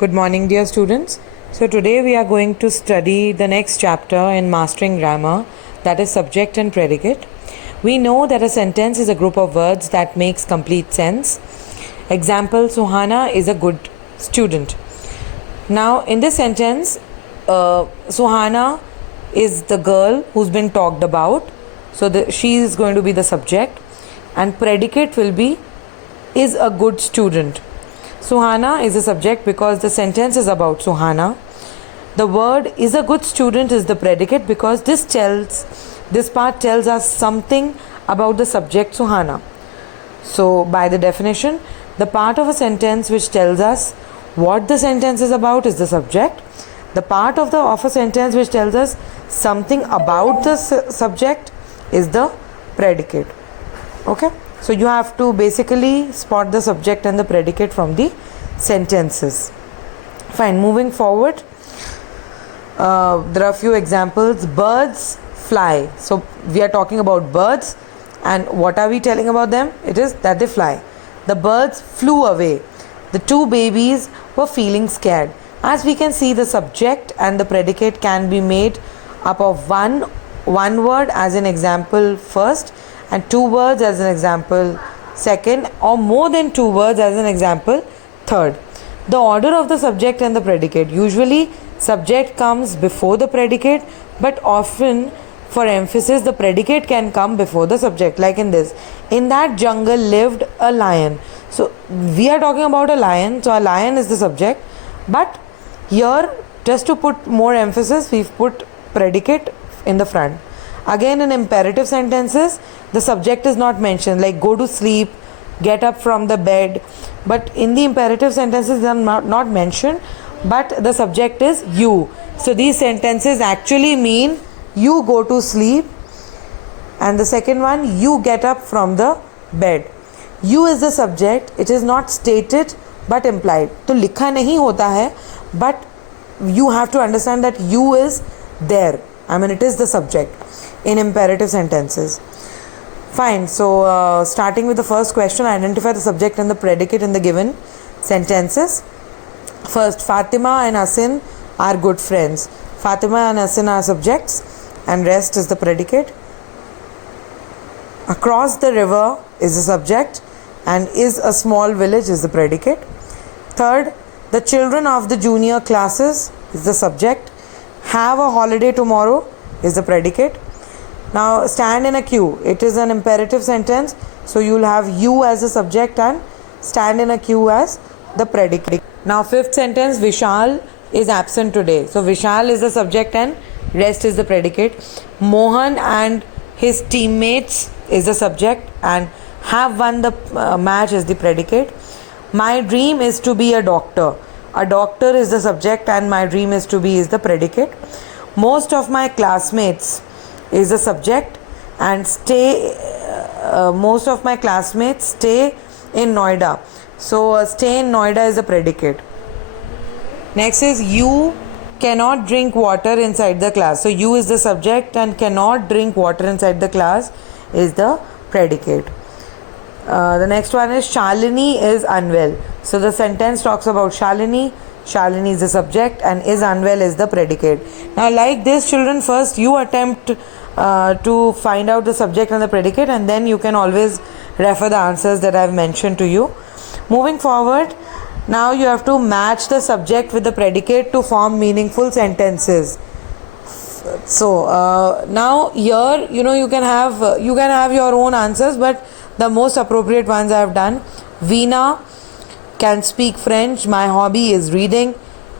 Good morning, dear students. So, today we are going to study the next chapter in Mastering Grammar, that is subject and predicate. We know that a sentence is a group of words that makes complete sense. Example, Suhana is a good student. Now, in this sentence, Suhana is the girl who's been talked about. So, she is going to be the subject, and predicate will be is a good student. Suhana is the subject because the sentence is about Suhana. The word is a good student is the predicate because this part tells us something about the subject Suhana. So by the definition, the part of a sentence which tells us what the sentence is about is the subject. The part of a sentence which tells us something about the subject is the predicate. Okay? So you have to basically spot the subject and the predicate from the sentences. Fine, moving forward, there are a few examples. Birds fly. So we are talking about birds, and what are we telling about them? It is that they fly. The birds flew away. The two babies were feeling scared. As we can see, the subject and the predicate can be made up of one word as an example first, and two words as an example second, or more than two words as an example third. The order of the subject and the predicate. Usually subject comes before the predicate, but often for emphasis the predicate can come before the subject, like in this. In that jungle lived a lion. So we are talking about a lion, so a lion is the subject, but here just to put more emphasis we've put predicate in the front. Again, in imperative sentences, the subject is not mentioned, like go to sleep, get up from the bed. But in the imperative sentences, they are not mentioned, but the subject is you. So these sentences actually mean you go to sleep, and the second one, you get up from the bed. You is the subject, it is not stated but implied. तो लिखा नहीं होता है, but you have to understand that you is there. I mean, it is the subject in imperative sentences. Fine. So starting with the first question, identify the subject and the predicate in the given sentences. First, Fatima and Asin are good friends. Fatima and Asin are subjects and rest is the predicate. Across the river is the subject and is a small village is the predicate. Third, the children of the junior classes is the subject. Have a holiday tomorrow is the predicate. Now stand in a queue. It is an imperative sentence, so you will have you as the subject and stand in a queue as the predicate. Now fifth sentence, Vishal is absent today. So Vishal is the subject and rest is the predicate. Mohan and his teammates is the subject and have won the match is the predicate. My dream is to be a doctor. A doctor is the subject and my dream is to be is the predicate. Most of my classmates is the subject and most of my classmates stay in Noida. So stay in Noida is the predicate. Next is you cannot drink water inside the class. So you is the subject and cannot drink water inside the class is the predicate. The next one is Shalini is unwell. So the sentence talks about Shalini. Shalini is the subject and is unwell is the predicate. Now like this, children, first you attempt to find out the subject and the predicate, and then you can always refer the answers that I have mentioned to you. Moving forward, now you have to match the subject with the predicate to form meaningful sentences. So now here you can have your own answers, but the most appropriate ones I have done. Veena can speak French. My hobby is reading.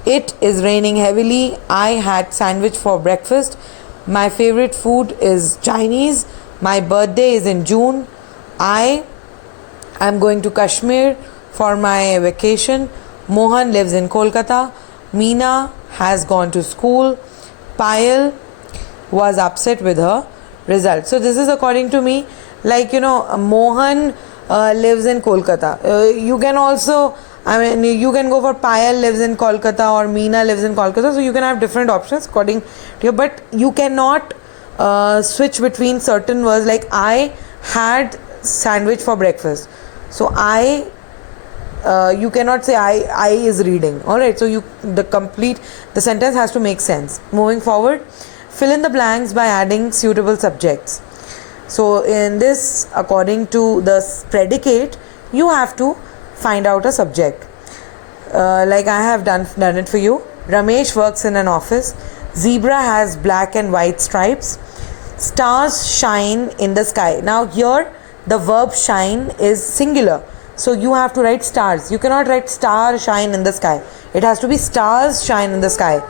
It is raining heavily. I had sandwich for breakfast. My favorite food is Chinese. My birthday is in June. I am going to Kashmir for my vacation. Mohan lives in Kolkata. Meena has gone to school. Payal was upset with her result. So this is according to me. Like Mohan lives in Kolkata. You can also, you can go for Payal lives in Kolkata or Meena lives in Kolkata. So you can have different options according to you, but you cannot switch between certain words. Like I had sandwich for breakfast. So I you cannot say I is reading. Alright, so the sentence has to make sense. Moving forward, fill in the blanks by adding suitable subjects. So in this, according to the predicate, you have to find out a subject. Like I have done it for you. Ramesh works in an office. Zebra has black and white stripes. Stars shine in the sky. Now here the verb shine is singular, so you have to write stars. You cannot write star shine in the sky. It has to be stars shine in the sky.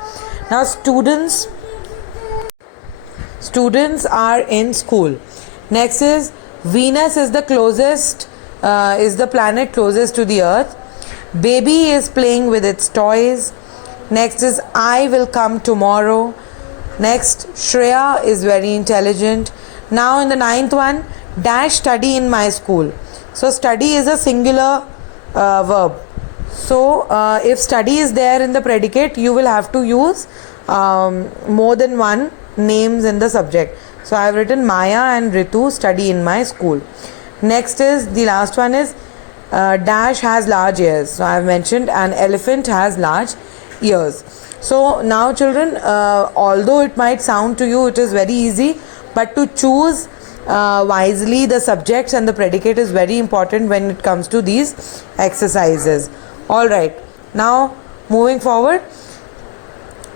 Now students are in school. Next is Venus is the planet closest to the earth. Baby is playing with its toys. Next is I will come tomorrow. Next, Shreya is very intelligent. Now in the ninth one, dash study in my school. So study is a singular verb. So if study is there in the predicate, you will have to use more than one names in the subject. So I have written Maya and Ritu study in my school. Next is, the last one is dash has large ears. So I have mentioned an elephant has large ears. So now children, although it might sound to you it is very easy, but to choose wisely the subjects and the predicate is very important when it comes to these exercises. Alright, now moving forward,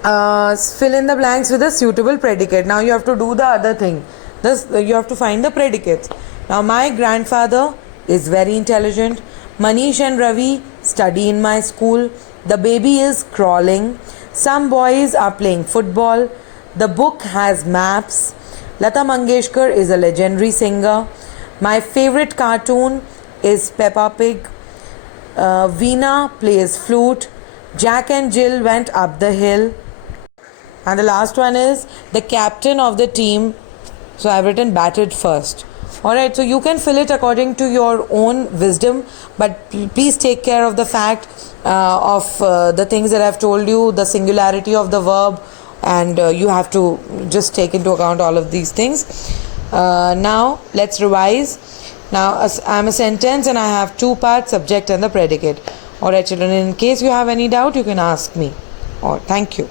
fill in the blanks with a suitable predicate. Now you have to do the other thing. You have to find the predicates. Now my grandfather is very intelligent. Manish and Ravi study in my school. The baby is crawling. Some boys are playing football. The book has maps. Lata Mangeshkar is a legendary singer. My favorite cartoon is Peppa Pig. Veena plays flute. Jack and Jill went up the hill. And the last one is the captain of the team. So I've written batted first. Alright, so you can fill it according to your own wisdom, but please take care of the fact of the things that I've told you, the singularity of the verb, and you have to just take into account all of these things. Now let's revise. Now I'm a sentence and I have two parts, subject and the predicate. Alright children, in case you have any doubt you can ask me. Thank you.